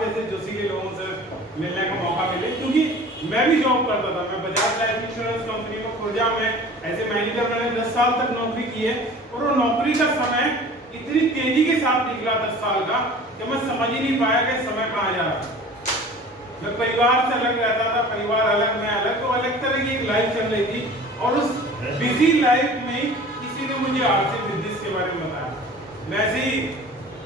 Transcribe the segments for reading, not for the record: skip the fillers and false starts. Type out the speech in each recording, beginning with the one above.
आप जैसे जोशीले लोगों से मिलने का मौका मिले, क्योंकि मैं भी जॉब करता था। मैं बजाज लाइफ इंश्योरेंस कंपनी में खुर्जा में एज ए मैनेजर मैंने 10 साल तक नौकरी की है, और वो नौकरी का समय इतनी तेजी के साथ निकला 10 साल का कि मैं समझ ही नहीं पाया कि समय कहाँ जा रहा। मैं परिवार से अलग रहता था, परिवार अलग, मैं अलग, तो अलग तरह की एक लाइफ चल रही थी। और उस बिजी लाइफ में किसी ने मुझे आर्थिक बिजनेस के बारे में बताया। मैं ऐसे ही,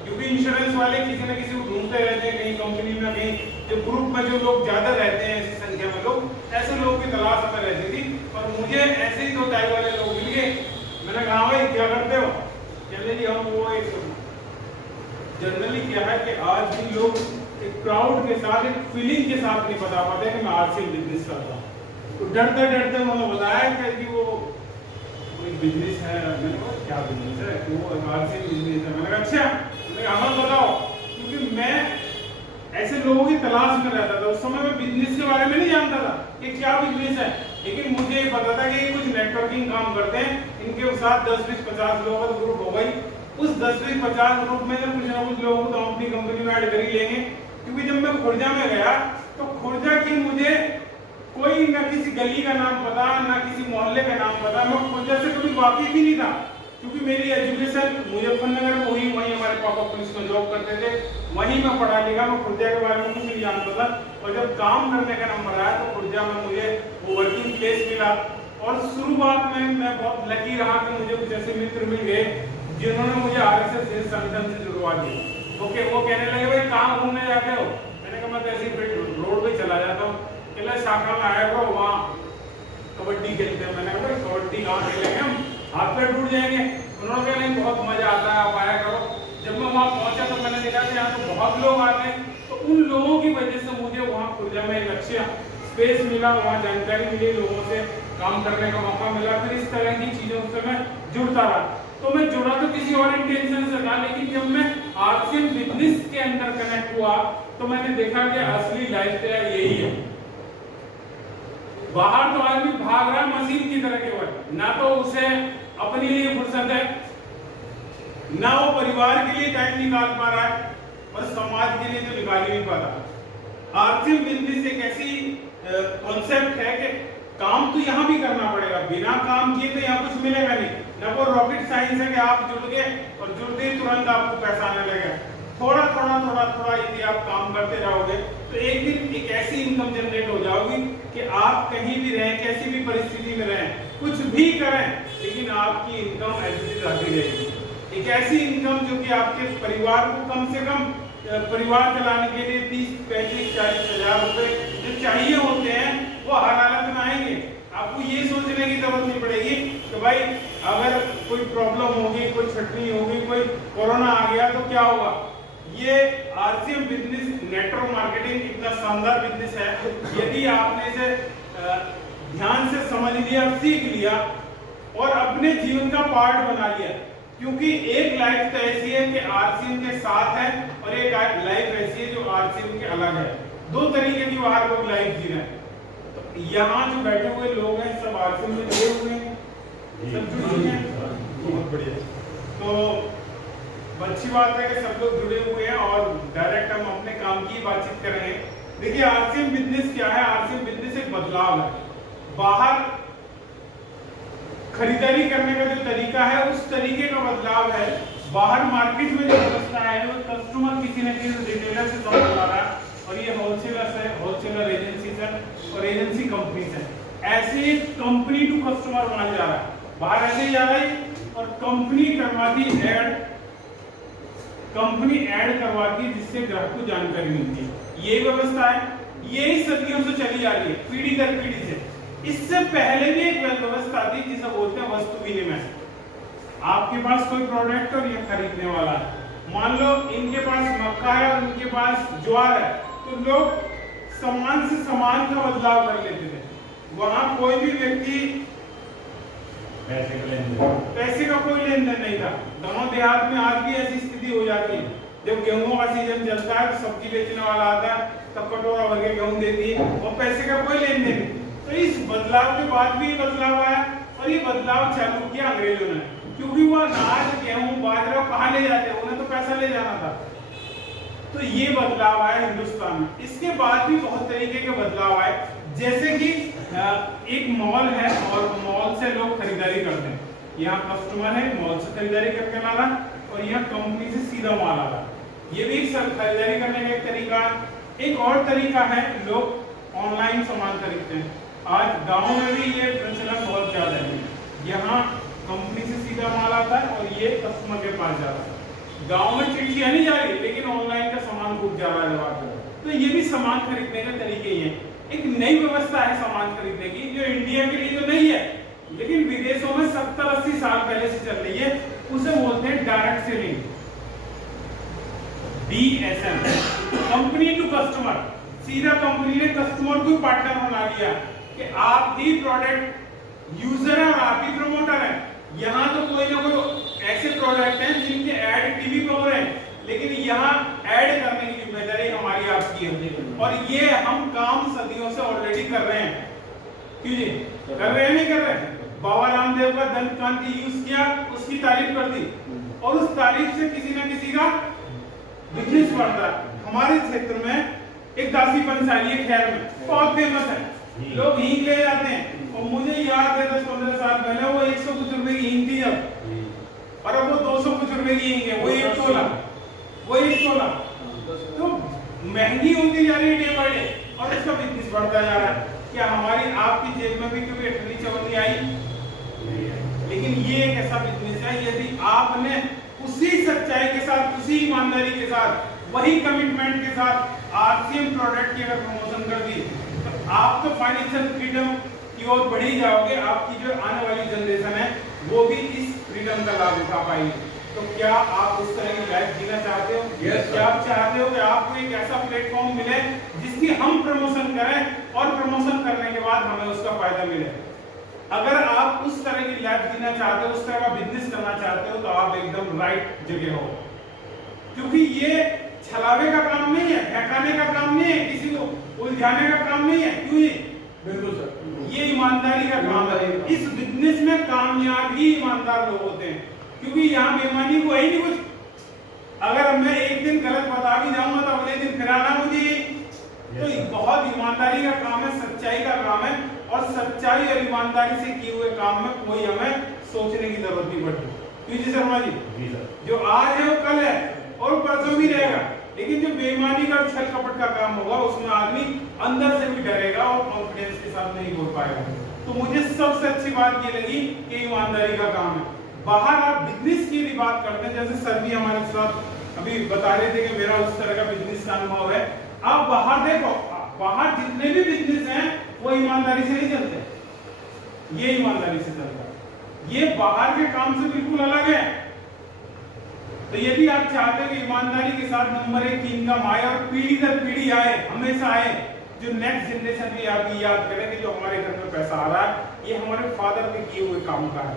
क्योंकि इंश्योरेंस वाले किसी न किसी को ढूंढते रहते हैं, कहीं कंपनी में, कहीं जो ग्रुप में जो लोग ज्यादा रहते हैं, ऐसी संख्या में लोग, ऐसे लोग की तलाश में रहती थी। और मुझे ऐसे ही 2 टाइप वाले लोग मिल गए। मैंने कहा भाई क्या करते हो? कहते जी हम वो एक, जनरली क्या है कि आज भी लोग एक प्राउड के साथ, एक फीलिंग के साथ नहीं बता पाते कि मैं आर्थिक बिजनेस करता हूँ। तो डरते डरते उन्होंने बताया कि वो कोई बिजनेस है। मैंने कहा क्या बिजनेस है? कि वो आर्थिक बिजनेस है। मैंने कहा अच्छा, मैंने कहा हमें बताओ, क्योंकि मैं ऐसे लोगों की तलाश में रहता था। उस समय मैं बिजनेस के बारे में नहीं जानता था कि क्या बिजनेस है, लेकिन मुझे पता था कि कुछ नेटवर्किंग काम करते हैं, इनके साथ 10, 20, 50 लोगों का ग्रुप हो गई। उस 10, 20, 50 ग्रुप में जब कुछ ना कुछ लोगों को अपनी कंपनी में ऐड कर ही लेंगे। क्योंकि जब मैं खुर्जा में गया तो खुर्जा की मुझे कोई ना किसी गली का नाम पता, ना किसी मोहल्ले का नाम पता। मैं खुर्जा से कभी वाकिफ ही नहीं था, क्योंकि मेरी एजुकेशन मुजफ्फरनगर में हुई, वहीं हमारे पापा पुलिस में जॉब करते थे, वहीं मैं पढ़ा लिखा। मैं खुर्जा के बारे में कुछ नहीं जानता था। और जब काम करने का नंबर आया तो खुर्जा में मुझे वो वर्किंग प्लेस मिला। और शुरुआत में मैं बहुत लकी रहा कि मुझे कुछ ऐसे मित्र मिल गए जिन्होंने मुझे RSS संगठन से जुड़वा दिया। ओके, वो कहने लगे भाई कहाँ घूमने जाते हो? मैंने कहा मैं तो ऐसे ही रोड पे चला जाता हूँ। कहला शाखा में आया करो, वहाँ कबड्डी खेलते हैं। मैंने कहा भाई कबड्डी कहाँ खेलेंगे, हम हाथ पैर टूट जाएंगे। उन्होंने कहा नहीं बहुत मजा आता है, आप आया करो। जब मैं वहाँ पहुंचा तो मैंने देखा कि यहाँ तो बहुत लोग आते हैं। तो उन लोगों की वजह से मुझे वहाँ खुर्जा में एक अच्छा स्पेस मिला, वहाँ जानकारी मिली, लोगों से काम करने का मौका मिला। फिर इस तरह की चीजों से मैं जुड़ता रहा। तो मैं जुड़ा तो किसी और इंटेंशन से था, लेकिन जब मैं आर्थिक बिजनेस के अंदर कनेक्ट हुआ तो मैंने देखा कि असली लाइफस्टाइल यही है। बाहर तो आदमी भाग रहा मशीन की तरह केवल, ना तो उसे अपने लिए फुर्सत है, ना वो परिवार के लिए टाइम निकाल पा रहा है, और समाज के लिए तो निकाल ही नहीं पाता। आर्थिक बिजनेस एक ऐसी कॉन्सेप्ट है कि काम तो यहाँ भी करना पड़ेगा, बिना काम किए तो यहाँ कुछ मिलेगा नहीं। ना वो रॉकेट साइंस है कि आप जुड़ गए और जुड़ते ही तुरंत आपको पैसा आने लगेगा। थोड़ा थोड़ा यदि आप काम करते जाओगे तो एक दिन एक ऐसी इनकम जनरेट हो जाओगी कि आप कहीं भी रहें, कैसी भी परिस्थिति में रहें, कुछ भी करें, लेकिन आपकी इनकम ऐसी आती रहेगी। एक ऐसी इनकम जो कि आपके परिवार को कम से कम परिवार चलाने के लिए 30, 35, 40 हजार रुपए जो चाहिए होते हैं वो हर हालत में आएंगे। आपको ये सोचने की जरूरत नहीं पड़ेगी कि भाई अगर कोई प्रॉब्लम होगी, कोई छटनी होगी, कोई कोरोना आ गया तो क्या होगा। ये आरसीएम बिजनेस, नेटवर्क मार्केटिंग इतना शानदार बिजनेस है, यदि आपने इसे ध्यान से समझ लिया, सीख लिया और अपने जीवन का पार्ट बना लिया। क्योंकि एक लाइफ तो ऐसी है कि आरसीएम के साथ है और एक लाइफ ऐसी है जो आरसीएम के अलग है। 2 तरीके की बाहर लोग लाइफ जी रहे हैं। तो यहाँ जो बैठे हुए लोग हैं सब आरसीएम में जुड़े हुए हैं, सब जुड़े हुए हैं, बहुत बढ़िया। तो अच्छी बात है कि सब लोग जुड़े हुए हैं और डायरेक्ट हम अपने काम की बातचीत करेंगे। देखिए आरसीएम बिजनेस क्या है? आरसीएम बिजनेस एक बदलाव है। बाहर खरीदारी करने का जो तरीका है उस तरीके का बदलाव है। बाहर मार्केट में जो व्यवस्था है वो कस्टमर किसी न किसी रिटेलर से काम करा रहा है, और ये होलसेलर है, होलसेलर एजेंसी है और एजेंसी कंपनी है। ऐसे कंपनी टू कस्टमर बना जा रहा है, बाहर ऐसे ही जा रहा है। और कंपनी करवाती ऐड, कंपनी ऐड करवाती जिससे ग्राहक को जानकारी मिलती है। ये व्यवस्था है, यही सदियों से चली जा रही है, पीढ़ी दर पीढ़ी से। इससे पहले भी एक व्यवस्था थी जिसे बोलते हैं वस्तु विनिमय। आपके पास कोई प्रोडक्ट और ये खरीदने वाला है, मान लो इनके पास मक्का है और इनके पास ज्वार है, तो लोग सामान से सामान का बदलाव कर लेते थे। वहां कोई भी व्यक्ति पैसे का कोई लेन देन नहीं था। गांव देहात में आज भी ऐसी स्थिति हो जाती है। जब गेहूं का सीजन चलता है तो सब्जी बेचने वाला आता है, तब कटोरा भर के गेहूं देती है और पैसे का कोई लेन देन नहीं। तो इस बदलाव के बाद भी बदलाव आया और ये बदलाव चालू किया अंग्रेजों ने, क्योंकि वो अनाज, गेहूं, बाजरा कहाँ ले जाते हैं, उन्हें तो पैसा ले जाना था। तो ये बदलाव आया हिंदुस्तान में। इसके बाद भी बहुत तरीके के बदलाव आए, जैसे कि एक मॉल है और मॉल से लोग खरीदारी करते हैं। यहाँ कस्टमर है, मॉल से खरीदारी करके ला रहा और यहाँ कंपनी से सीधा माल आ रहा। ये भी खरीदारी करने का एक तरीका। एक और तरीका है, लोग ऑनलाइन सामान खरीदते हैं। आज गाँव में भी ये प्रचलन बहुत ज्यादा है। यहाँ कंपनी से सीधा माल आता है और ये कस्टमर के पास जा रहा है। गांव में चिट्ठियां नहीं जा रही, लेकिन ऑनलाइन का सामान खूब जा रहा है। तो ये भी सामान खरीदने के तरीके ही हैं। एक नई व्यवस्था है सामान खरीदने की, जो इंडिया के लिए तो नहीं है, लेकिन विदेशों में 70-80 साल पहले से चल रही है। उसे बोलते हैं direct selling, DSM, company to customer. सीधा कंपनी ने कस्टमर को पार्टनर बना दिया कि आप ही प्रोडक्ट यूजर है और आप ही प्रमोटर है। यहाँ तो कोई ना कोई ऐसे प्रोडक्ट हैं जिनके ऐड टीवी पे हो रहे हैं, लेकिन यहाँ ऐड करने की जिम्मेदारी हमारी आपकी है। और ये हम काम सदियों से ऑलरेडी कर रहे हैं। क्यों जी? कर रहे हैं, नहीं कर रहे? बाबा रामदेव का दंत कांति यूज किया, उसकी तारीफ कर दी और उस तारीफ से किसी ना किसी का बिजनेस बढ़ता है। हमारे क्षेत्र में एक दासी पंसारी है, खैर में बहुत फेमस है, लोग हींग ले जाते हैं। और मुझे याद है 10-15 साल पहले वो 100 कुछ रुपए की हींग थी जब, और अब वो 200 कुछ रुपए की हींग है, वो 1 तोला, वो 1 तोला। तो महंगी होती जा रही है डे बाय डे और इसका बिजनेस बढ़ता जा रहा है। क्या हमारी आपकी जेब में भी कभी अठनी चवन्नी आई? लेकिन ये एक ऐसा बिजनेस है, यदि आपने उसी सच्चाई के साथ, उसी ईमानदारी के साथ, वही कमिटमेंट के साथ RCM प्रोडक्ट की अगर प्रमोशन कर दी, तो आप तो फाइनेंशियल फ्रीडम की ओर बढ़ ही जाओगे। आपकी जो आने वाली जनरेशन है वो भी इस फ्रीडम का लाभ उठा पाएगी। तो क्या आप उस तरह की लाइफ जीना चाहते हो? क्या आप चाहते हो कि आपको एक ऐसा प्लेटफॉर्म मिले जिसकी हम प्रमोशन करें और प्रमोशन करने के बाद हमें उसका फायदा मिले? अगर आप उस तरह की लाइफ जीना चाहते हो, उस तरह का बिजनेस करना चाहते हो, तो आप एकदम राइट जगह हो। क्योंकि ये छलावे का काम नहीं है, बहकाने का काम नहीं है, किसी को उलझाने का काम नहीं है। क्यों? बिल्कुल सर, ये ईमानदारी का काम है। इस बिजनेस में कामयाब ही ईमानदार लोग होते हैं, क्योंकि यहाँ बेईमानी को है ही नहीं कुछ। अगर मैं एक दिन गलत बता भी जाऊंगा तो अगले दिन फिर आना मुझे। तो बहुत ईमानदारी का काम है, सच्चाई का काम है, और सच्चाई और ईमानदारी से किए हुए काम में कोई हमें सोचने की जरूरत नहीं पड़ती। क्यों जी शर्मा जी? जो आज है वो कल है और परसों भी रहेगा, लेकिन जो बेईमानी का छल कपट का काम होगा उसमें आदमी अंदर से भी डरेगा और कॉन्फिडेंस के साथ नहीं बोल पाएगा। तो मुझे सबसे अच्छी बात ये लगी कि ईमानदारी का काम है। बाहर आप बिजनेस की भी बात करते हैं, जैसे सर भी हमारे साथ अभी बता रहे थे कि मेरा उस तरह का बिजनेस का अनुभव है। आप बाहर देखो, बाहर जितने भी बिजनेस हैं वो ईमानदारी से नहीं चलते, ये ईमानदारी से चलता है। ये बाहर के काम से बिल्कुल अलग है। तो यदि आप चाहते हैं कि ईमानदारी के साथ नंबर 1 की इनकम आए और पीढ़ी दर पीढ़ी आए, हमेशा आए, जो नेक्स्ट जनरेशन भी आप याद करें कि जो हमारे घर में पैसा आ रहा है ये हमारे फादर के किए हुए काम का है,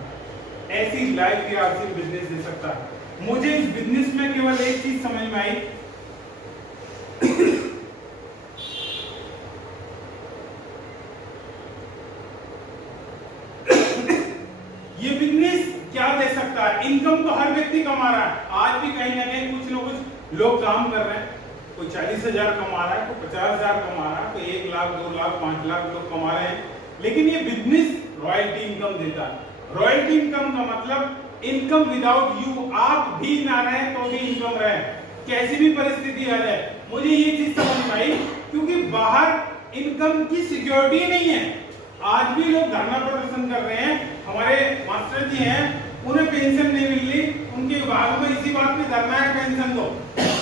ऐसी लाइफ ये आपसे बिजनेस दे सकता है। मुझे इस बिजनेस में केवल एक चीज समझ में आई, ये बिजनेस क्या दे सकता है। इनकम तो हर व्यक्ति कमा रहा है, आज भी कहीं ना कहीं कुछ ना कुछ लोग काम कर रहे हैं। कोई 40,000 कमा रहा है, कोई 50,000 कमा रहा है, कोई 1 लाख 2 लाख 5 लाख लोग कमा रहे हैं। लेकिन ये बिजनेस रॉयल्टी इनकम देता है। रॉयल्टी इनकम का मतलब इनकम विदाउट यू, आप भी ना रहे तो भी इनकम रहे, कैसी भी परिस्थिति आ जाए। मुझे ये चीज समझ में आई, क्योंकि बाहर इनकम की सिक्योरिटी नहीं है। आज भी लोग धरना प्रदर्शन कर रहे हैं। हमारे मास्टर जी हैं, उन्हें पेंशन नहीं मिल रही, उनके विभाग में इसी बात पे धरना है, पेंशन दो।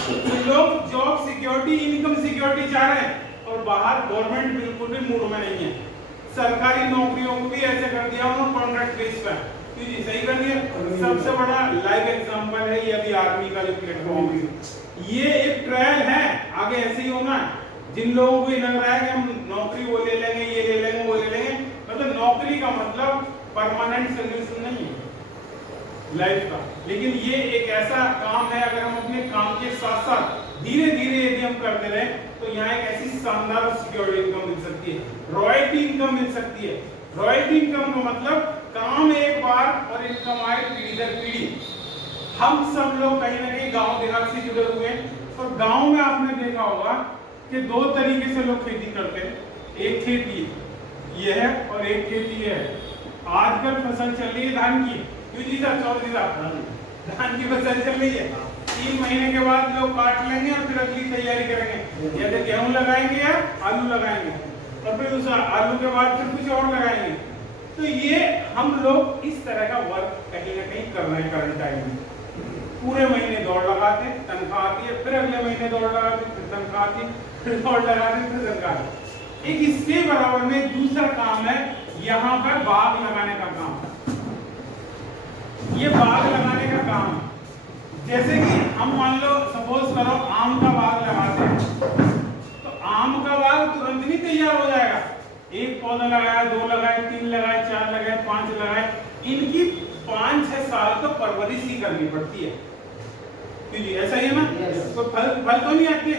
तो लोग जॉब सिक्योरिटी, इनकम सिक्योरिटी चाह रहे हैं, और बाहर गवर्नमेंट बिल्कुल भी मूड में नहीं है। सरकारी नौकरियों को भी ऐसे कर दिया उन्होंने कॉन्ट्रैक्ट बेस पे। जी सही कर दिया। सबसे बड़ा लाइव एग्जांपल है ये अभी आर्मी का जो प्लेटफॉर्म है, ये एक ट्रायल है, आगे ऐसे ही होना है। जिन लोगों को लग रहा है कि हम नौकरी वो ले लेंगे, ये ले लेंगे, वो ले लेंगे, मतलब नौकरी का मतलब परमानेंट सोल्यूशन नहीं है लाइफ का। लेकिन ये एक ऐसा काम है, अगर हम अपने काम के साथ साथ धीरे धीरे यदि हम करते रहे तो यहाँ एक ऐसी शानदार सिक्योर इनकम मिल सकती है, रॉयल्टी इनकम मिल सकती है। रॉयल्टी इनकम का मतलब काम एक बार और इनकम आए पीढ़ी दर पीढ़ी। हम सब लोग कहीं ना कहीं गांव देहात से जुड़े हुए हैं, और गांव में आपने देखा होगा कि दो तरीके से लोग खेती करते हैं, एक खेती ये है और एक खेती ये है। आजकल फसल चल रही है धान की, क्यों जी सर, चौधरी साहब, धान की फसल चल रही है। 3 महीने के बाद लोग काट लेंगे और फिर अगली तैयारी करेंगे, या तो गेहूं लगाएंगे या आलू लगाएंगे, और फिर उस आलू के बाद फिर कुछ और लगाएंगे। तो ये हम लोग इस तरह का वर्क कहीं ना कहीं कर रहे हैं करंट टाइम में। पूरे महीने दौड़ लगाते, तनख्वाह आती है, फिर अगले महीने दौड़ लगाते, फिर तनख्वाह आती है, फिर दौड़ लगाते, फिर तनख्वाह आती है। एक इसके बराबर में दूसरा काम है यहाँ पर बाग लगाने का काम। ये बाग लगाने का काम है, जैसे कि हम मान लो सपोज करो आम का बाग लगाते हैं, तो आम का बाग तुरंत नहीं तैयार हो जाएगा। एक पौधा लगाया, 2 लगाए, 3 लगाए, 4 लगाए, 5 लगाए, इनकी 5-6 साल तो परवरिश ही करनी पड़ती है, क्योंकि ऐसा ही है ना। तो फल तो नहीं आते।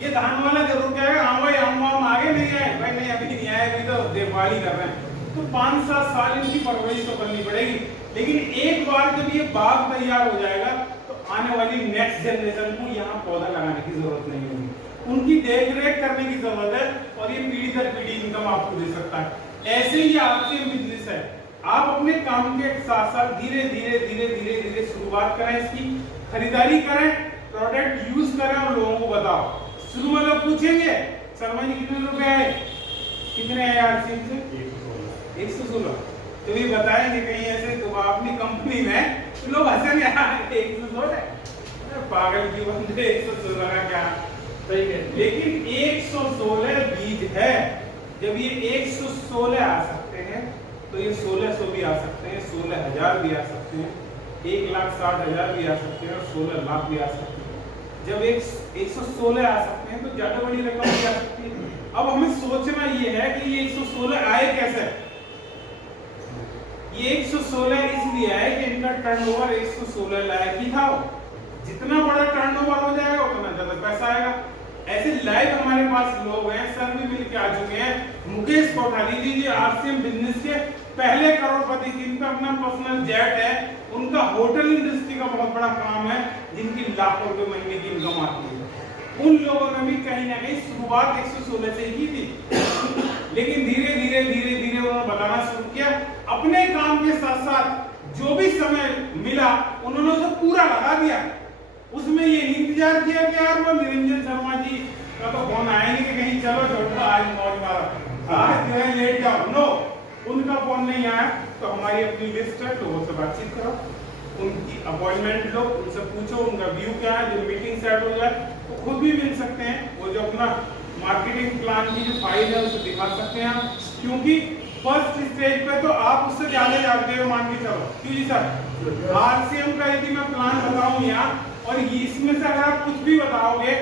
ये धान वाला जरूर कहेगा हाँ भाई आम आगे नहीं आए, भाई नहीं अभी नहीं आए, अभी तो देखभाल ही कर रहे हैं। तो 5-7 साल इनकी परवरिश तो करनी पड़ेगी। लेकिन एक बार जब ये बाग तैयार हो जाएगा तो आने वाली नेक्स्ट जनरेशन को यहाँ पौधा लगाने की जरूरत नहीं होगी, उनकी देखरेख करने की जरूरत है, और ये पीढ़ी दर पीढ़ी इनकम आपको दे सकता है। ऐसे ही आपसे बिजनेस है, आप अपने काम के साथ साथ धीरे धीरे धीरे धीरे धीरे शुरुआत करें, इसकी खरीदारी करें, प्रोडक्ट यूज करें और लोगों को बताओ। शुरू में लोग पूछेंगे शर्मा जी कितने रुपए आए, कितने आए आरसीएम से, 116। तो ये बताएंगे कहीं ऐसे तो अपनी कंपनी में, तो लोग हंसेंगे 116 है, पागल की बंदे 116 का क्या, सही है। लेकिन 116 बीज है। जब ये 116 आ सकते हैं तो ये 1600 भी आ सकते हैं, 16,000 भी आ सकते हैं, 1,60,000 भी आ सकते हैं, और 16 लाख भी आ सकते हैं। जब 116 आ सकते हैं तो ज्यादा बड़ी रकम भी आ सकती है। अब हमें सोचना ये है कि ये 116 आए कैसे। ये 116 इसलिए आए कि इनका टर्नओवर 116 लाख ही था। जितना बड़ा टर्नओवर हो जाएगा उतना ज्यादा पैसा आएगा। ऐसे लाइव हमारे पास लोग हैं, सर भी मिलके आ चुके हैं। मुकेश कोठारी जी जी आरसीएम बिजनेस के पहले करोड़पति, जिनका अपना पर्सनल जेट है, उनका होटल इंडस्ट्री का बहुत बड़ा काम है, जिनकी लाखों रुपए महीने की इनकम आती है। उन लोगों ने भी कहीं ना कहीं शुरुआत 116 से ही की थी, लेकिन धीरे धीरे धीरे धीरे उन्होंने बताना शुरू किया। अपने काम के साथ साथ जो भी समय मिला उन्होंने उसे पूरा लगा दिया। उसमें ये इंतजार किया कि यार वो निरंजन शर्मा जी का तो फोन आएंगे कि कहीं चलो छोटा आज मौज मारा, आज जो है लेट जाओ। नो, उनका फोन नहीं आया। तो हमारी अपनी लिस्ट है, लोगों से बातचीत करो, उनकी अपॉइंटमेंट लो, उनसे पूछो उनका व्यू क्या है। जो मीटिंग सेट हो जाए वो खुद भी मिल सकते हैं, वो जो अपना मार्केटिंग प्लान की जो फाइल है उसे दिखा सकते हैं आप, क्योंकि फर्स्ट स्टेज पे तो आप उससे ज्यादा जानते हो, मान के चलो। क्यों जी सर, आरसीएम का यदि मैं प्लान बताऊं यहाँ, और इसमें से अगर आप कुछ भी बताओगे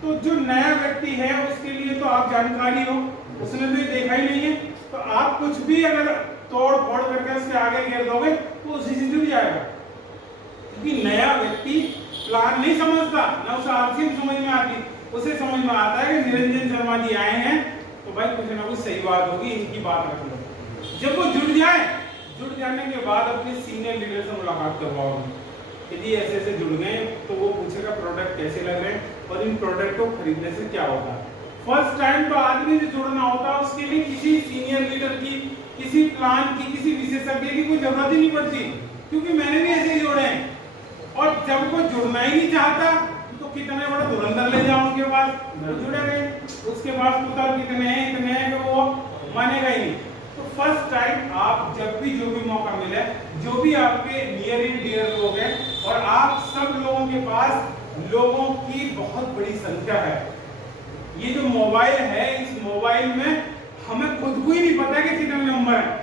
तो जो नया व्यक्ति है उसके लिए तो आप जानकारी हो, उसने तो देखा ही नहीं है, तो आप कुछ भी अगर तोड़ फोड़ करके उसके आगे गिर दोगे तो उसी से जुड़ जाएगा। क्योंकि नया व्यक्ति प्लान नहीं समझता, ना उसे आरसीएम समझ में आती, उसे समझ में आता है कि निरंजन शर्मा जी आए हैं तो भाई कुछ ना कुछ सही बात होगी, इनकी बात रख लो। जब वो जुड़ जाए, जुड़ जाने के बाद अपने सीनियर लीडर से मुलाकात करवाओगे। यदि ऐसे ऐसे जुड़ गए तो वो पूछेगा प्रोडक्ट कैसे लग रहे हैं और इन प्रोडक्ट को खरीदने से क्या होता है। फर्स्ट टाइम तो आदमी से जुड़ना होता है, उसके लिए किसी सीनियर लीडर की, किसी प्लान की, किसी विशेषज्ञ की कोई जरूरत ही नहीं पड़ती, क्योंकि मैंने भी ऐसे ही जोड़े हैं। और जब कोई जुड़ना ही नहीं चाहता तो कितने बड़ा धुरंधर ले जाओ उनके पास, जुड़े रहे, उसके पास पुत्र कितने हैं, इतने हैं कि वो मानेगा ही नहीं। तो फर्स्ट टाइम आप जब भी जो भी मौका मिले, जो भी आपके नियर एंड डियर लोग हैं, और आप सब लोगों के पास लोगों की बहुत बड़ी संख्या है। ये जो मोबाइल है, इस मोबाइल में हमें खुद को ही नहीं पता कि कितने नंबर है।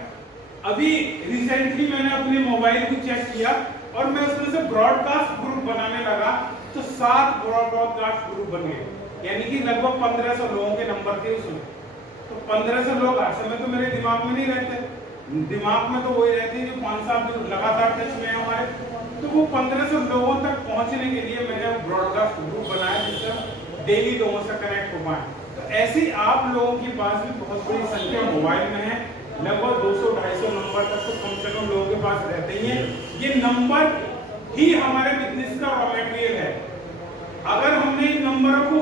अभी रिसेंटली मैंने अपने मोबाइल को चेक किया और मैं उसमें से ब्रॉडकास्ट ग्रुप बनाने लगा तो 7 ब्रॉडकास्ट ग्रुप बन गए, यानी कि लगभग 1500 लोगों के नंबर थे उसमें। तो 1500 लोग हर समय तो मेरे दिमाग में नहीं रहते, दिमाग में तो वही रहते हैं जो 5 साल जो लगातार टच में है हमारे। तो वो 1500 लोगों तक पहुंचने के लिए मैंने ब्रॉडकास्ट ग्रुप बनाया जिससे डेली लोगों से कनेक्ट हो पाए। तो ऐसे आप लोगों के पास भी बहुत बड़ी संख्या मोबाइल में है, लगभग 200-250 नंबर तक तो कम से कम लोगों के पास रहते ही हैं। ये नंबर ही हमारे बिजनेस का रॉ मटेरियल है। अगर हमने इन नंबरों को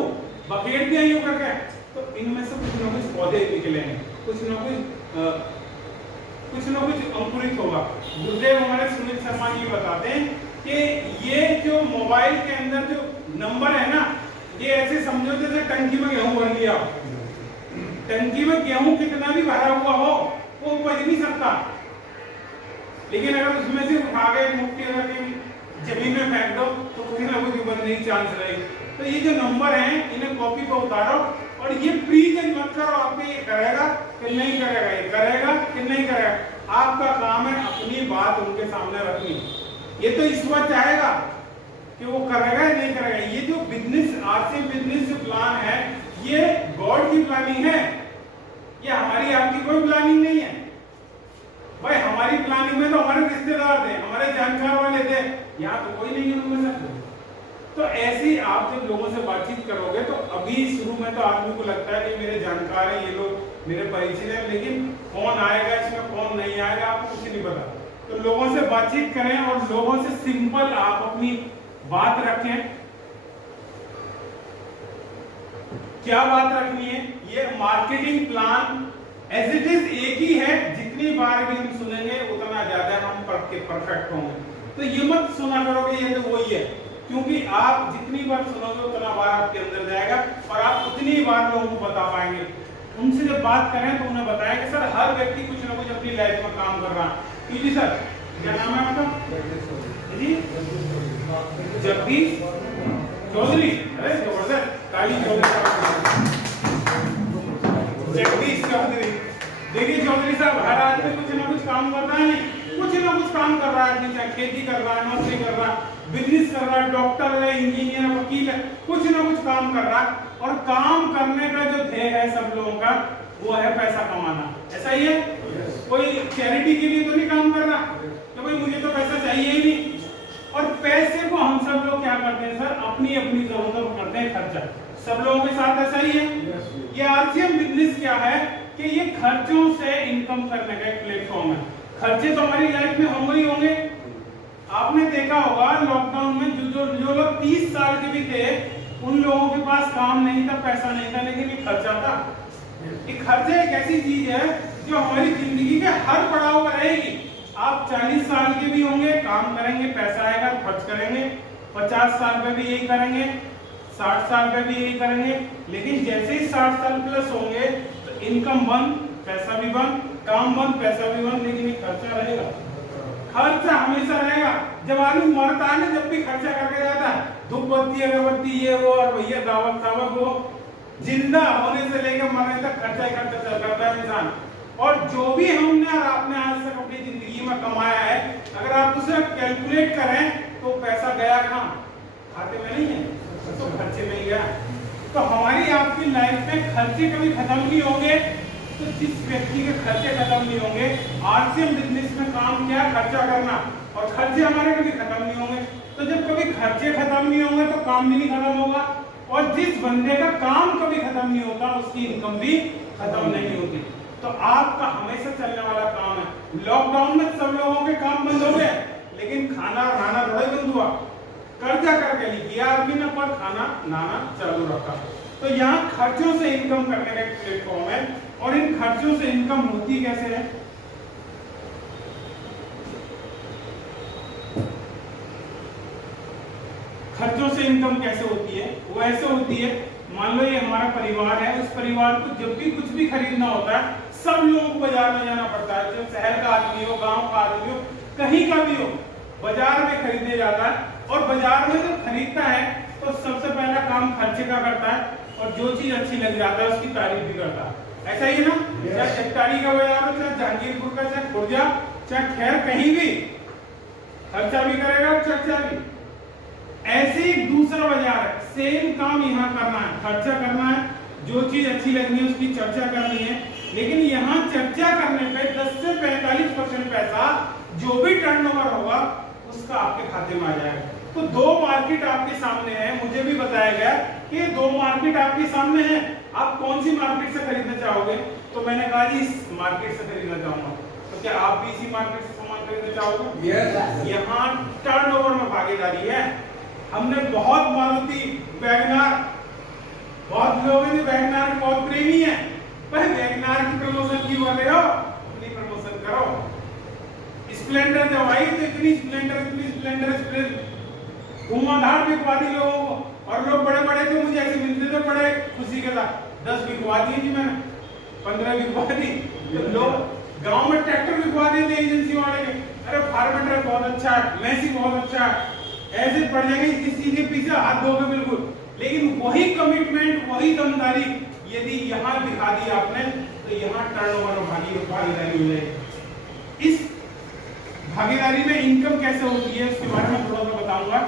बखेर दिया यूं करके तो इनमें से कुछ ना कुछ पौधे निकलेंगे, कुछ ना कुछ अंकुरित होगा। गुरुदेव हमारे सुनील शर्मा जी बताते हैं कि ये जो मोबाइल के अंदर जो नंबर है ना, ये ऐसे समझो जैसे टंकी में गेहूं भर लिया। टंकी में गेहूं कितना भी भरा हुआ हो वो उपज नहीं सकता, लेकिन अगर उसमें से उठा के मुट्ठी अगर जमीन में फेंक दो तो कुछ ना कुछ उपजने की चांस रहेगी। तो ये जो नंबर हैं इन्हें कॉपी पर उतारो और ये प्रीजन मत करो आपने ये करेगा कि नहीं करेगा, ये करेगा कि नहीं करेगा। आपका काम है अपनी बात उनके सामने रखनी। ये तो ईश्वर चाहेगा कि वो करेगा या नहीं करेगा। ये जो बिजनेस आरसीएम बिजनेस जो प्लान है ये गॉड की प्लानिंग है, ये हमारी आपकी कोई प्लानिंग नहीं है भाई। हमारी प्लानिंग में तो हमारे रिश्तेदार थे, हमारे जानकार वाले थे, यहाँ तो कोई नहीं है उनमें से। तो ऐसे ही आप जब लोगों से बातचीत करोगे तो अभी शुरू में तो आदमी को लगता है कि मेरे जानकार हैं, ये लोग मेरे परिचित हैं, लेकिन कौन आएगा इसमें कौन नहीं आएगा आपको कुछ नहीं पता। तो लोगों से बातचीत करें और लोगों से सिंपल आप अपनी बात रखें। क्या बात रखनी है? ये marketing plan as it is एक ही है, जितनी बार भी हम सुनेंगे उतना ज्यादा हम परफेक्ट होंगे। तो ये मत सुना करोगे ये तो वही है, क्योंकि आप जितनी बार सुनोगे उतना बार आपके अंदर जाएगा और आप उतनी बार लोगों को बता पाएंगे। उनसे जब बात करें तो उन्हें बताएं कि सर हर व्यक्ति कुछ ना कुछ अपनी लाइफ में काम कर रहा है। जी सर, क्या नाम है आपका? जी जगदीश चौधरी। अरे जबरदस्त, काली चौधरी, जगदीश चौधरी। देखिए चौधरी साहब, हर आदमी कुछ ना कुछ काम कर रहा है, कुछ ना कुछ काम कर रहा है, चाहे खेती कर रहा है, नौकरी कर रहा है, बिजनेस कर रहा है, डॉक्टर है, इंजीनियर, वकील है, कुछ ना कुछ काम कर रहा है। और काम करने का जो ध्येय है सब लोगों का वो है पैसा कमाना। ऐसा ही है? कोई चैरिटी के लिए तो नहीं काम कर रहा कि भाई मुझे तो पैसा चाहिए ही नहीं। और पैसे को हम सब लोग क्या करते हैं सर, अपनी अपनी जरूरतों को करते हैं खर्चा। सब लोगों के साथ ऐसा ही है। ये आरसीएम बिजनेस क्या है कि ये खर्चों से इनकम करने का एक प्लेटफॉर्म है। खर्चे तो हमारी लाइफ में होंगे ही होंगे। आपने देखा होगा लॉकडाउन में जो लोग 30 साल के भी थे उन लोगों के पास काम नहीं था, पैसा नहीं था, लेकिन ये खर्चा था। ये खर्चा एक ऐसी चीज है जो हमारी जिंदगी के हर पड़ाव पर रहेगी। आप 40 साल के भी होंगे, काम करेंगे, पैसा आएगा, खर्च करेंगे, 50 साल पे भी यही करेंगे, 60 साल पे भी यही करेंगे। लेकिन जैसे ही 60 साल प्लस होंगे तो इनकम बंद, पैसा भी बंद, काम बंद, पैसा भी बंद, लेकिन ये खर्चा रहेगा। खर्चा हमेशा रहेगा। जब आदमी मरता है ना, जब भी खर्चा करके जाता है, धूप बत्ती अगरबत्ती ये वो और भैया दावत सावत वो, जिंदा होने से लेकर मरने तक खर्चा ही खर्चा चल करता है इंसान। और जो भी हमने और आपने आज तक अपनी जिंदगी में कमाया है, अगर आप उसे कैलकुलेट करें तो पैसा गया कहाँ? खाते में नहीं है, तो खर्चे में ही गया। तो हमारी आपकी लाइफ में खर्चे कभी खत्म नहीं होंगे। तो जिस व्यक्ति के खर्चे खत्म नहीं होंगे, आरसीएम बिजनेस में काम क्या? खर्चा करना। और खर्चे हमारे कभी खत्म नहीं होंगे। तो जब कभी खर्चे खत्म नहीं होंगे तो काम भी नहीं खत्म होगा। और जिस बंदे का काम कभी खत्म नहीं होता उसकी इनकम भी खत्म नहीं होती। तो आपका हमेशा चलने वाला काम है। लॉकडाउन में सब लोगों के काम बंद हो गए, लेकिन खाना और नहाना थोड़ा ही बंद हुआ। कर्जा करके नहीं किया आदमी ने, पर खाना नहाना चालू रखा। तो यहाँ खर्चों से इनकम करने का एक प्लेटफॉर्म है। और इन खर्चों से इनकम होती कैसे है? खर्चों से इनकम कैसे होती है? वो ऐसे होती है, मान लो ये हमारा परिवार है, उस परिवार को जब भी कुछ भी खरीदना होता है सब लोगों को बाजार में जाना पड़ता है। चाहे शहर का आदमी हो, गांव का आदमी हो, कहीं का भी हो, बाजार में खरीदने जाता है। और बाजार में जब खरीदता है तो सबसे पहला काम खर्चे का करता है, और जो चीज अच्छी लग जाता है उसकी तारीफ भी करता है। ऐसा ही है ना? चाहे चट्टारी का बाजार हो, चाहे जहांगीरपुर का, चाहे खुर्जा, चाहे खैर कहीं भी खर्चा भी करेगा और चर्चा भी। ऐसे ही दूसरा बाजार है, सेम काम यहाँ करना है, खर्चा करना है, जो चीज अच्छी लगनी है उसकी चर्चा करनी है। लेकिन यहाँ चर्चा करने पे 10 से 45% पैसा जो भी टर्नओवर होगा उसका आपके खाते में आ जाएगा। तो दो मार्केट आपके सामने है। मुझे भी बताया गया कि दो मार्केट आपके सामने है, आप कौन सी मार्केट से खरीदना चाहोगे? तो मैंने कहा जी इस मार्केट से खरीदना चाहूंगा। तो क्या आप भी इसी मार्केट से सामान खरीदना चाहोगे? यहाँ टर्नओवर में भागीदारी है। हमने बहुत मारुति वैगनार, बहुत लोग हैं जो वैगनार के बहुत प्रेमी है, पर वैगनार की प्रमोशन क्यों कर रहे हो? अपनी प्रमोशन करो। स्प्लेंडर जब आई तो इतनी स्प्लेंडर घुमाधार बिकवा दी लोगों को, और लोग बड़े बड़े थे, मुझे ऐसे मिलते थे बड़े खुशी के साथ, 10 बिकवा दी जी मैंने, 15 बिकवा दी। तो लोग गांव में ट्रैक्टर बिकवा देते एजेंसी वाले के, अरे फार्मेटर बहुत अच्छा है, मैसी बहुत अच्छा है, ऐसे पड़ जाएंगे इस चीज के पीछे हाथ धोगे बिल्कुल। लेकिन वही कमिटमेंट, वही दमदारी यदि यहाँ दिखा दी आपने तो यहाँ टर्नओवर भागीदारी हो जाएगी। इस भागीदारी में इनकम कैसे होती है उसके बारे में थोड़ा सा बताऊंगा।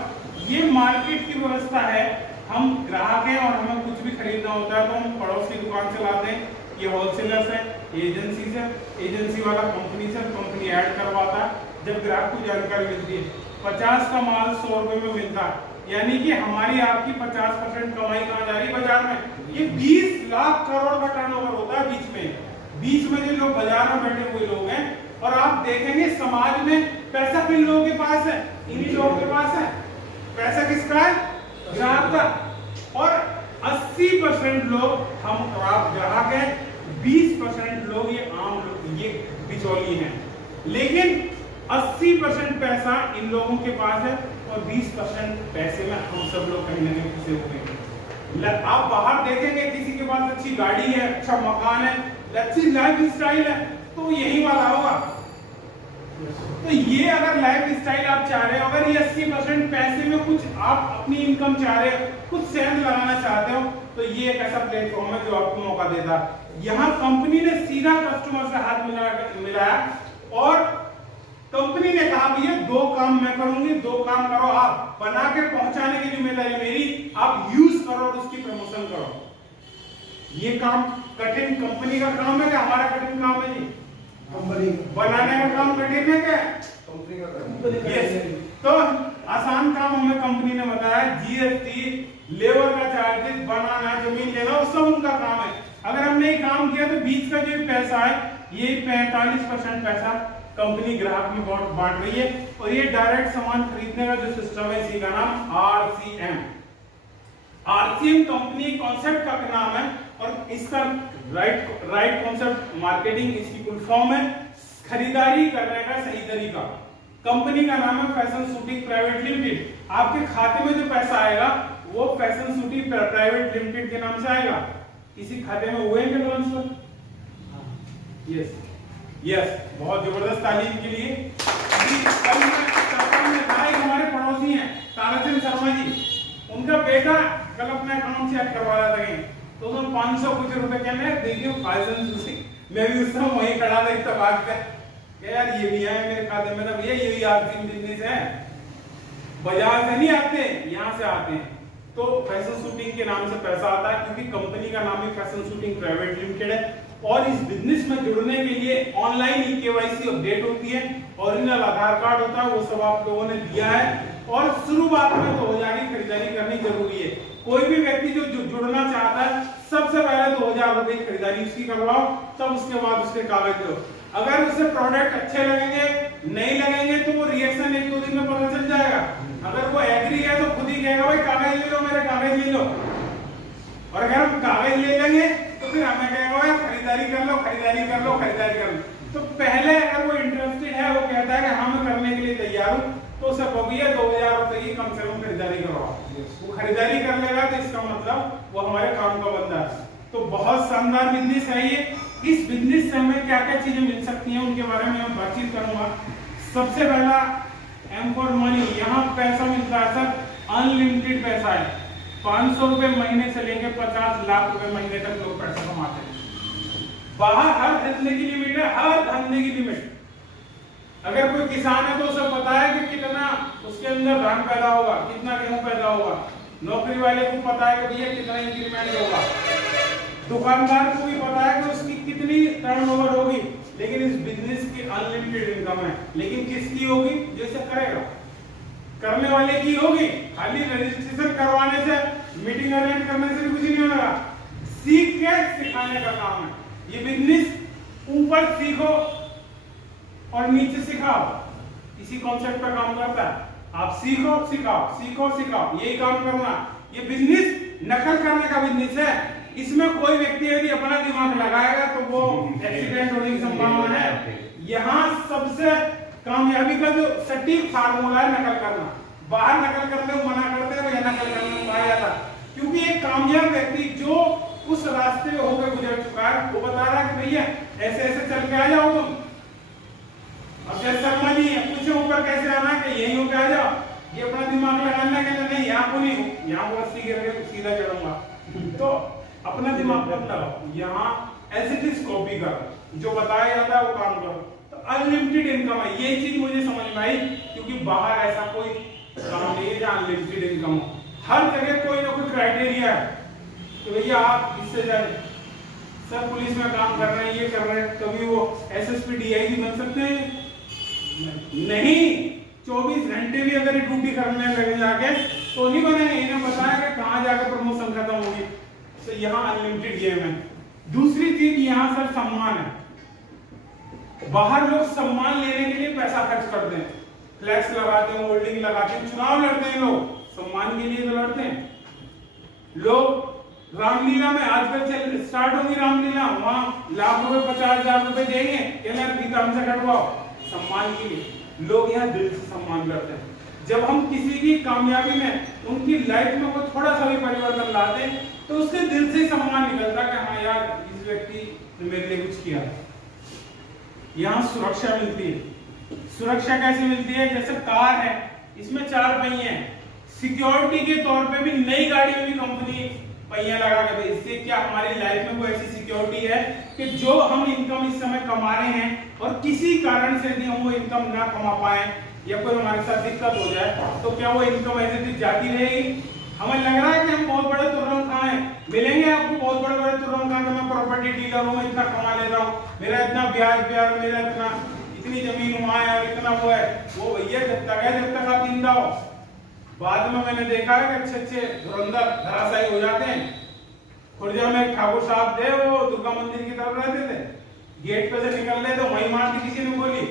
ये मार्केट की व्यवस्था है, हम ग्राहक हैं और हमें कुछ भी खरीदना होता है तो हम पड़ोस की दुकान से लाते हैं, ये होलसेलर्स है, एजेंसी से, एजेंसी वाला कंपनी से, कंपनी ऐड करवाता है। जब ग्राहक को जानकारी मिलती है 50 का माल 100 रुपए में मिलता है, यानी कि हमारी आपकी 50% कमाई कहाँ जा रही है? बाजार में। ये 20 लाख करोड़ का टर्नओवर होता है बीच में जो लोग बाजार में बैठे हुए लोग हैं। और आप देखेंगे समाज में पैसा किन लोगों के पास है? इन्हीं लोगों के पास है। पैसा किसका है? ग्राहक का। और 80% लोग हम ग्राहक हैं, 20% लोग ये आम लोग, ये बिचौली हैं। लेकिन 80% पैसा इन लोगों के पास है और 20% पैसे में हम सब लोग कहीं ना कहीं फंसे हुए हैं। आप बाहर देखेंगे किसी के पास अच्छी गाड़ी है, अच्छा मकान है, अच्छी लाइफ स्टाइल है, तो यही वाला होगा। तो ये अगर लाइफ स्टाइल आप चाह रहे हो, अगर ये 80% पैसे में कुछ आप अपनी इनकम चाह रहे हो, कुछ सेंस लगाना चाहते हो, तो ये एक ऐसा प्लेटफॉर्म है जो आपको मौका देता है। यहाँ कंपनी ने सीधा कस्टमर से हाथ मिलाया और कंपनी ने कहा भैया 2 काम मैं करूंगी, 2 काम करो आप, बना के पहुंचाने की जिम्मेदारी मेरी, आप यूज करो और उसकी प्रमोशन करो। ये काम कठिन कंपनी का काम है क्या? हमारा कठिन काम है जी? कंपनी बनाने का काम कठिन है क्या? कंपनी का काम। यस, तो आसान काम हमें कंपनी ने बताया, जीएसटी, लेबर का चार्जेस, बनाना, जमीन लेना, वो सब उनका काम है। अगर हमने ये काम किया तो बीच का जो पैसा है, ये 45% पैसा कंपनी ग्राहक में बांट रही है। और ये डायरेक्ट सामान खरीदने का जो सिस्टम है, इसी का नाम आरसीएम। आरसीएम कंपनी कॉन्सेप्ट का नाम है और इसका राइट कॉन्सेप्ट मार्केटिंग इसकी फुल फॉर्म है, खरीदारी करने का सही तरीका। कंपनी का नाम है फैशन शूटिंग प्राइवेट लिमिटेड। आपके खाते में जो पैसा आएगा वो फैशन शूटिंग प्राइवेट लिमिटेड के नाम से आएगा। किसी खाते में हुए हैं ट्रांसफर? यस यस, बहुत जबरदस्त तालीम के लिए। हमारे पड़ोसी हैं ताराचंद शर्मा जी, उनका बेटा कल अपना अकाउंट चेक करवा रहा था तो उसमें 500 कुछ रुपए कहने देखिए फैशन शूटिंग। मैं भी उस समय वहीं खड़ा था इत्तेफाक पे, यार ये भी है मेरे खाते में, भैया ये भी आर्थिक बिजनेस है, बाजार से नहीं आते, यहाँ से आते हैं। तो फैशन शूटिंग के नाम से पैसा आता है क्योंकि कंपनी का नाम ही फैशन शूटिंग प्राइवेट लिमिटेड है। और इस बिजनेस में जुड़ने के लिए ऑनलाइन केवाईसी अपडेट होती है, ओरिजिनल आधार कार्ड होता है, वो सब आप लोगों ने दिया है। और शुरुआत में 2000 की खरीदारी करनी जरूरी है। कोई भी व्यक्ति जो जुड़ना चाहता है सबसे पहले 2000 रुपए की खरीदारी उसकी करवाओ, तब उसके बाद उसके कागज दो। अगर उसे प्रोडक्ट अच्छे लगेंगे, नहीं लगेंगे तो वो रिएक्शन 1-2 दिन में पता चल जाएगा। अगर वो एग्री है तो खुद ही कहेगा भाई कागज ले लो, मेरे कागज ले लो। और अगर हम कागज ले लेंगे तो फिर हमें कहेगा भाई खरीदारी कर लो, खरीदारी कर लो, खरीदारी कर लो। तो पहले अगर वो इंटरेस्टेड है, वो कहता है कि हाँ मैं करने के लिए तैयार हूँ, तो उसे भैया 2000 रुपए की कम से कम खरीदारी करवाओ। वो खरीदारी कर लेगा तो इसका मतलब वो हमारे काम का बंदा है। तो बहुत शानदार बिजनेस है ये। इस बिजनेस से हमें क्या क्या चीजें मिल सकती हैं उनके बारे में मैं बातचीत करूंगा। सबसे पहला एम फॉर मनी, यहाँ पैसा मिलता है सर, अनलिमिटेड पैसा है। 500 रुपए महीने से लेकर 50 लाख रुपए महीने तक लोग पैसा कमाते हैं। बाहर हर धंधे की लिमिट है, हर धंधे की लिमिट। अगर कोई किसान है तो उसे पता है कि कितना उसके अंदर धान पैदा होगा, कितना गेहूं पैदा होगा। नौकरी वाले को पता है कि भैया कितना इंक्रीमेंट होगा। दुकानदार को भी पता है कि उसकी कितनी टर्नओवर होगी। लेकिन इस बिजनेस की अनलिमिटेड इनकम है। लेकिन किसकी होगी? जैसे करेगा, करने वाले की होगी। खाली रजिस्ट्रेशन करवाने से, मीटिंग अरेंज करने से भी कुछ नहीं होगा। सीख के सिखाने का काम है ये बिजनेस। ऊपर सीखो और नीचे सिखाओ, इसी कॉन्सेप्ट पर काम करता है। आप सीखो सिखाओ, सीखो सिखाओ, यही काम करना। ये बिजनेस नकल करने का बिजनेस है। इसमें कोई व्यक्ति यदि अपना दिमाग लगाएगा तो वो एक्सीडेंट होने की संभावना है। यहाँ सबसे कामयाबी का जो सटीक फार्मूला है नकल करना। बाहर नकल करने को मना करते हैं, यह नकल करने को कहा जाता, क्योंकि एक कामयाब व्यक्ति जो उस रास्ते में होकर गुजर चुका है वो बता रहा है कि भैया ऐसे ऐसे चल के आ जाओ तुम। अब जैसे शर्मा जी पूछे ऊपर कैसे आना है कि यही होकर आ जाओ, ये अपना दिमाग लगाने के लिए नहीं, यहाँ को नहीं, यहाँ को अस्सी गिर के सीधा चढ़ूंगा। तो अपना दिमाग मत लगाओ, यहाँ एज इट इज कॉपी करो, जो बताया जाता है वो काम करो। तो अनलिमिटेड इनकम है, ये चीज मुझे समझ में आई, क्योंकि बाहर ऐसा कोई काम नहीं है जहाँ अनलिमिटेड इनकम हो। हर जगह कोई ना कोई क्राइटेरिया है तो भैया आप इससे जाए, सब पुलिस में काम कर रहे हैं, ये कर रहे हैं, कभी वो एसएसपी डीआईजी बन सकते हैं? नहीं। 24 घंटे भी अगर ड्यूटी करने लगे जाके तो नहीं बनेंगे। इन्हें बताया कि कहाँ जाकर प्रमोशन खत्म होगी। तो यहाँ अनलिमिटेड गेम है। दूसरी चीज यहाँ सर सम्मान है। बाहर लोग सम्मान लेने के लिए पैसा खर्च करते हैं, फ्लैक्स लगाते हैं, होल्डिंग लगाते हैं, चुनाव लड़ते हैं, लोग सम्मान के लिए तो लड़ते हैं। लोग रामलीला में आजकल स्टार्ट होगी रामलीला, वहां लाख रुपए 50,000 रुपए देंगे, कहना गीता हमसे कटवाओ, सम्मान के लिए। लोग यहाँ दिल से सम्मान करते हैं। जब हम किसी की कामयाबी में उनकी लाइफ में कोई थोड़ा सा भी परिवर्तन लाते हैं तो उसके दिल से सम्मान निकलता है कि हाँ यार इस व्यक्ति ने मेरे लिए कुछ किया। यहाँ सुरक्षा मिलती है। सुरक्षा कैसे मिलती है? जैसे कार है, इसमें 4 पहिए हैं, सिक्योरिटी के तौर पे भी नई गाड़ी में भी कंपनी पहिया लगा के दे। इससे क्या हमारी लाइफ में कोई ऐसी सिक्योरिटी है कि जो हम इनकम इस समय कमा रहे हैं और किसी कारण से यदि हम वो इनकम ना कमा पाए या कोई हमारे साथ दिक्कत हो जाए तो क्या वो इनकम ऐसे भी जाती रहेगी? हमें लग रहा है कि हम बहुत बड़े तुर्रम खां हैं, मिलेंगे आपको बहुत बड़े बड़े तुर्रम खां, मैं प्रॉपर्टी डीलर हूँ, मैं इतना कमा लेता हूँ, मेरा इतना ब्याज मेरा इतनी जमीन वहां है और इतना वो है। वो भैया जब तक है जब तक आप जिंदा हो। बाद में मैंने देखा है कि अच्छे धुरंधर धराशायी हो जाते हैं। खुर्जा में ठाकुर साहब थे, वो दुर्गा मंदिर की तरफ रहते थे, गेट पे से निकल रहे तो वहीं मार दी किसी ने गोली,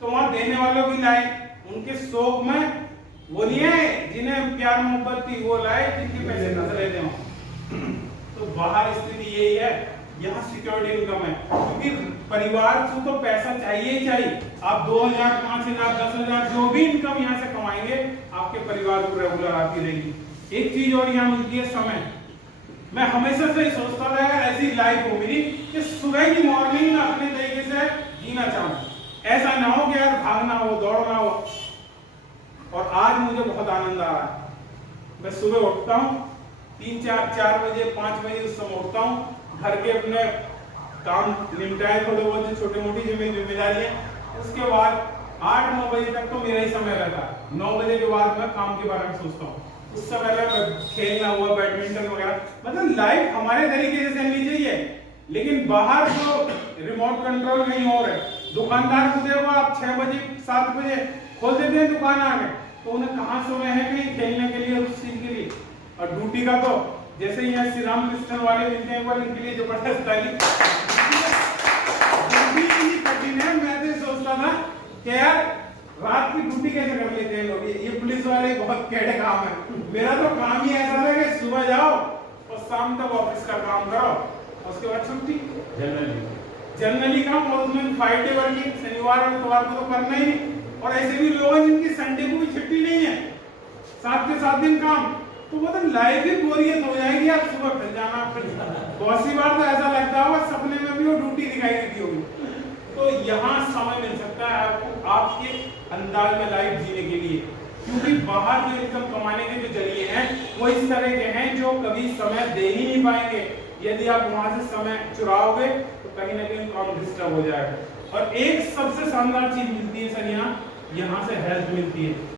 तो वहां देने वालों भी लाए, उनके शौक में वो नहीं है जिन्हें प्यार मोहब्बत थी, वो लाए जिनके पैसे नजर लेते हो। तो बाहर स्थिति यही है, यहाँ सिक्योरिटी इनकम है, क्योंकि परिवार को तो पैसा चाहिए ही चाहिए। आप 2,000, 5,000, 10,000 जो भी इनकम यहाँ से कमाएंगे आपके परिवार को रेगुलर आती रहेगी। एक चीज और यहाँ मिलती है समय। मैं हमेशा से सोचता था अगर ऐसी लाइफ हो मेरी कि सुबह की मॉर्निंग में अपने तरीके से जीना चाहूँ, ऐसा ना हो कि यार भागना हो दौड़ना हो। और आज मुझे बहुत आनंद आ रहा है। मैं सुबह उठता हूँ 3, 4 बजे 5 बजे उस समय उठता हूँ, घर के अपने काम निपटाए थोड़े बहुत छोटे मोटी जिम्मेदारी है, उसके बाद 8-9 बजे तक तो मेरा ही समय रहता है। 9 बजे के बाद मैं काम के बारे में सोचता हूँ। उस समय खेलना हुआ बैडमिंटन वगैरह, मतलब लाइफ हमारे तरीके से चलनी चाहिए। लेकिन बाहर जो रिमोट कंट्रोल नहीं हो रहे, दुकानदार को देखो आप 6 बजे 7 बजे खोल देते हैं दुकान आगे, तो उन्हें कहाँ समय है कहीं खेलने के लिए उस चीज के लिए। और ड्यूटी का तो जैसे यहाँ श्री राम कृष्ण वाले मिलते हैं इनके लिए जबरदस्त तारीफ। कठिन है। मैं तो सोचता था कि यार रात की ड्यूटी कैसे कर लेते हैं लोग, ये पुलिस वाले बहुत कैडे काम है। मेरा तो काम ही ऐसा था कि सुबह जाओ और शाम तक ऑफिस का काम करो, उसके बाद छुट्टी। जनरली काम, और उसमें 5 डे वर्किंग, शनिवार और इतवार को तो करना ही नहीं। और ऐसे भी लोग हैं जिनकी संडे को भी छुट्टी नहीं है, 7 के 7 दिन काम। तो मतलब लाइफ ही बोरियत हो जाएगी। आप सुबह फिर जाना, फिर बहुत सी बार तो ऐसा लगता होगा सपने में भी वो ड्यूटी दिखाई देती होगी। तो यहाँ समय मिल सकता है आपको आपके अंदाज में लाइफ जीने के लिए, क्योंकि बाहर जो इनकम कमाने के जो जरिए हैं वो इस तरह के हैं जो कभी समय दे ही नहीं पाएंगे। यदि आप वहां से समय चुराओगे तो कहीं ना कहीं काम डिस्टर्ब हो जाएगा। और एक सबसे शानदार चीज मिलती है सर, यहाँ से हेल्थ मिलती है।